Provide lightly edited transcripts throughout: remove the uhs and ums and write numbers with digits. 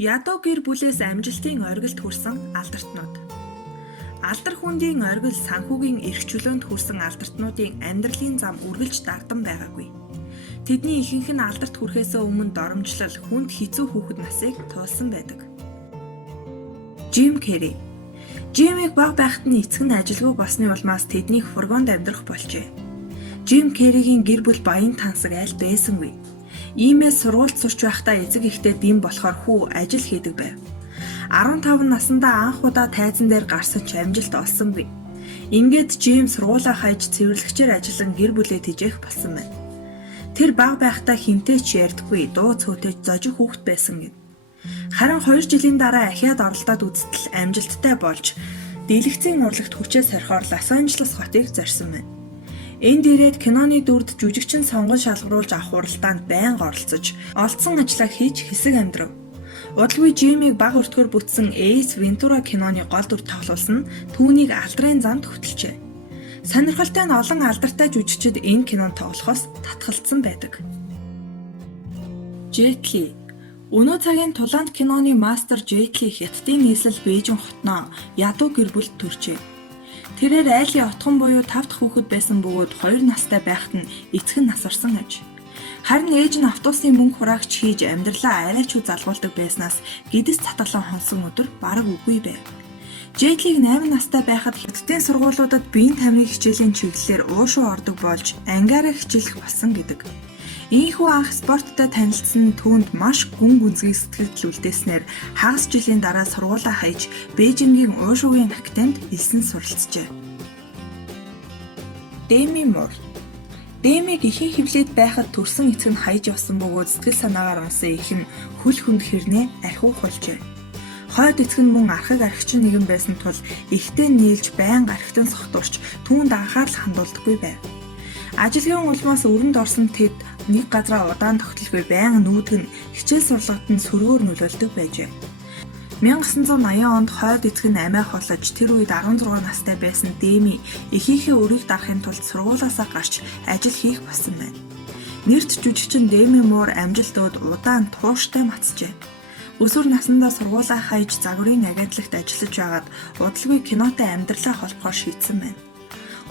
Ядуу гэр бүлээс амжилтын оргилд хүрсэн алдартнууд. Алдар хүндийн оргил санхүүгийн эрх чөлөөнд хүрсэн алдартнуудын амьдралын зам үргэлж дардан байгаагүй. Тэдний ихэнх нь алдарт хүрэхээс өмнө доромжлол, хүнд хэцүү хүүхэд насыг туулсан байдаг. Жим Керри. Жимийг бага байхад нь эцэг нь ажилгүй болсны улмаас тэднийг фургонд амьдрах болжээ. Жим Керригийн гэр бүл баян тансаг айл байсангүй. Иймээс сургуульд сурч байхдаа эцэг ихтэй дэм болохоор хүү ажил хийдэг байв. 15 наснда анх удаа тайзан дээр гарсан ч амжилт олсонгүй. Ингээд Жим сургуулаа хайж цэвэрлэгчээр ажиллан гэр бүлээ тэжээх болсон байна. Тэр бага байхдаа хинтээ ч ярьдаггүй, дуу цөөтэй зожиг хүүхэд байсан гэв. Харин 2 жилийн дараа ахиад оролдоод үзтэл амжилттай болж дийлэгцийн урлагт хүчээ сорихоор Лос Анжелес хотыг зорьсон байна. Энд ирээд киноны дүрд жүжигчин сонгон шалгаруулж авах уралдаанд байнга оролцож, олдсон ажлаа хийж хэсэг амьдрав. Удалгүй Жимийг бага өртгөр бүтсэн Эйс Вентура киноны гол дүр тоглуулсан нь түүнийг алдрын замд хөтлжээ. Сонирхолтой нь олон алдартай жүжигчид энэ кинонд тоглохоос татгалзсан байдаг. Джет Ли. Өнөө цагийн Тулаанд киноны мастер Джет Ли Хятадын нийслэл Бээжин хотноо ядуу гэр бүлд төржээ. Тэрээр айлын отхон буюу 5 дахь хүүхэд байсан бөгөөд 2 настай байхад нь эцэг нь насарсан аж. Харин ээж нь автобусны мөнгө хураагч хийж амьдралаа арайч уу залгуулдаг байснаас гэдэс цатгалан хонсон өдөр бараг үгүй байв. Джетлиг 8 настай байхад Хятадын сургуулиудад биеийн тамирын хичээлийн чиглэлээр уушуу ордог болж ангиараа хичээлэх болсон гэдэг. Ийхүү анх спорттой танилцсан түүнд маш гүн гүнзгий сэтгэл үлдээснээр хагас жилийн дараа сургуулаа хайж Бээжингийн уушуугийн академид элсэн суралцжээ. Деми Мур. Демиг ихэнх хөвлөд байхад төрсөн эцэг нь хайж явсан бөгөөд сэтгэл санаагаар унсан их нь хөл хөнд хэрнээ архиух болжээ. Хойд эцэг нь мөн архаг архичин нэгэн байсан тул ихтэй нийлж байнга архитан сохтуурч түүнд анхаарал хандуулдаггүй байв. Ажилгүйн улмаас өрөнд орсон тэд нэг газараа удаан тогтолгүй байнга нүүдгэн хичээл сурлагад нь сөргөөр нөлөөлдөг байжээ. 1980 онд хойд эцэг нь амиа холож тэр үед 16 настай байсан Деми эхийнхээ өрийг дарахын тулд сургуулаасаа гарч ажил хийх болсон байна. Нэрт жүжигчин Деми Мур амжилтууд удаан тууштай мацжээ. Өсвөр наснда сургуулаа хайж загварын агентлагт ажиллаж байгаад удалгүй кинотой амьдралаа холбохоор шийдсэн байна.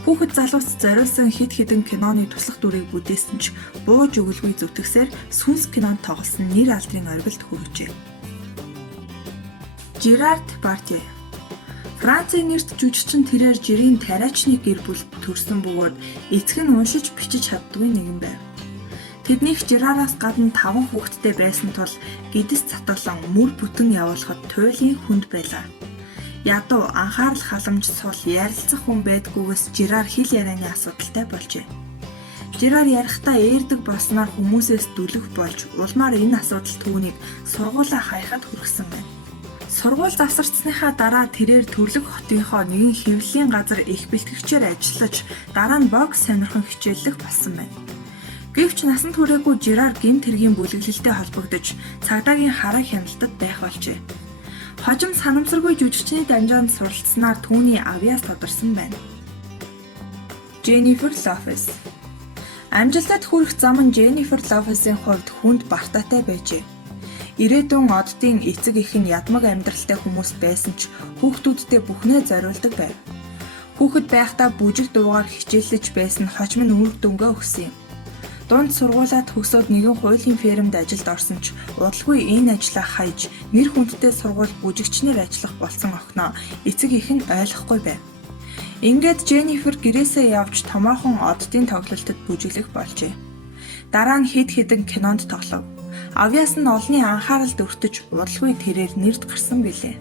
Хүүхэд залуус зориулсан хид хідэн киноны туслах дүрийг бүтээсэн ч бууж өгөлгүй зүтгэсээр сүнс кинонд тоглосон нэр алдрын оргилд хүргэжээ. Жерар Депардье. Францын нэрт жүжигчин тэрээр жирийн тариачны гэр бүлд төрсэн бөгөөд эцэг нь уншиж бичиж чаддгүй нэгэн байв. Тэднийх Жерараас гадна 5 хүүхэдтэй байсан тул гэдэс цатгалан мөр бүтэн явуулахад туйлын хүнд байлаа. Ядуу анхаарал халамж сул ярилцах хүн байдгүйгээс Жерар хэл ярианы асуудалтай болжээ. Жерар ярихдаа ээрдэг болсноор хүмүүсээс дүлэх болж улмаар энэ асуудал түүнийг сургуулаа хайхад хүргэсэн байна. Сургууль завсарцсныхаа дараа тэрээр төрлөг хотынхоо нэгэн хэвлэлийн газар их бэлтгэгчээр ажиллаж дараа нь бокс сонирхон хичээллэх болсон байна. Гэвч насан туршаагүй Жерар гэмт хэргийн бүлэглэлтэй холбогдож цагдаагийн хараа хяналтад байх болжээ. Хожим санамсаргүй жүжигчний дамжаанд суралцсанаар түүний авьяас тодорсон байна. Jennifer Lopez. Амжилтад хүрэх зам нь Jennifer Lopez-ийн хувьд хүнд бартаатай байжээ. Ирээдүйн оддын эцэг эх нь ядмаг амьдралтай хүмүүс байсан ч хүүхдүүддээ бүхнээ зориулдаг байв. Хүүхэд байхдаа бүжиг дуугаар хичээллэж байсан хожим нь үр дүнгээ өгсөн юм. Дунд сургуулаа төгсөөд нэгэн хуулийн фермд ажилд орсон ч удалгүй энэ ажлаа хайж нэр хүндтэй сургууль бүжигчнэр ажиллах болсон охиноо эцэг эх нь ойлгохгүй байв. Ингээд Jennifer гэрээсээ явж томоохон оддын тоглолтод бүжиглэх болжээ. Дараа нь хэд хэдэн кинонд тоглов. Авьяас нь олонний анхааралд өртөж удалгүй тэрээр нэрд гарсан билээ.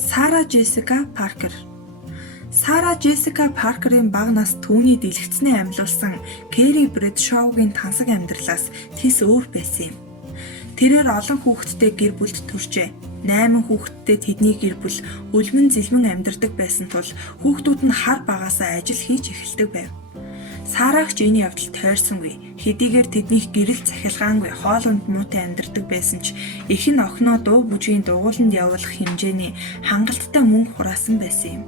Сара Джессика Паркер. Сара Джессика Паркерын бага нас түүний дэлгэцнээ амьлуулсан Кэрри Брэдшоугийн тансаг амьдралаас тис өөр байсан юм. Тэрээр олон хүүхэдтэй гэр бүлд төржээ. 8 хүүхэдтэй тэдний гэр бүл үлмэн зэлмэн амьдардаг байсан тул хүүхдүүд нь хар багаасаа ажил хийж эхэлдэг байв. Сарагч энэ явдал тойрсонгүй. Хэдийгээр тэднийх гэрэл цахилгаангүй хоолунд муутай амьдардаг байсан ч эх нь охиноо дуу бүжгийн дугууланд явуулах хэмжээний хангалттай мөнгө хураасан байсан юм.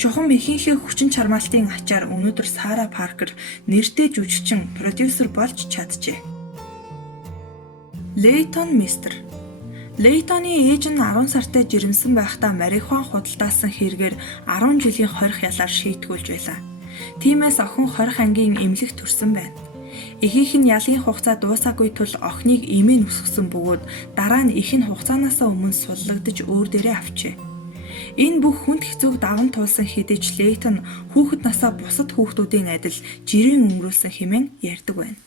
Чухам ихэнхээ хүчин чармаалтын ачаар өнөөдөр Сара Паркер нэртэй жүжигчин, продюсер болж чаджээ. Лейтон Мистер. Лейтоны ээж нь 10 сартай жирэмсэн байхдаа марихуан худалдаасан хэрэгээр 10 жилийн хорих ялаар шийтгүүлж байлаа. Тиймээс охин хорих ангийн эмнэлэгт төрсөн байна. Эхийнх нь ялын хугацаа дуусаагүй тул охиныг эмээ нүсгсэн бөгөөд дараа нь их нь хугацаанаасаа өмнө суллагдаж өөр дээрээ авчээ. Энэ бүх хүнд хэцүүг даван туулсан хэдий ч Лейтон хүүхэд насаа бусад хүүхдүүдийн адил жирийн өнгөрүүлсэн хэмээн ярьдаг байна.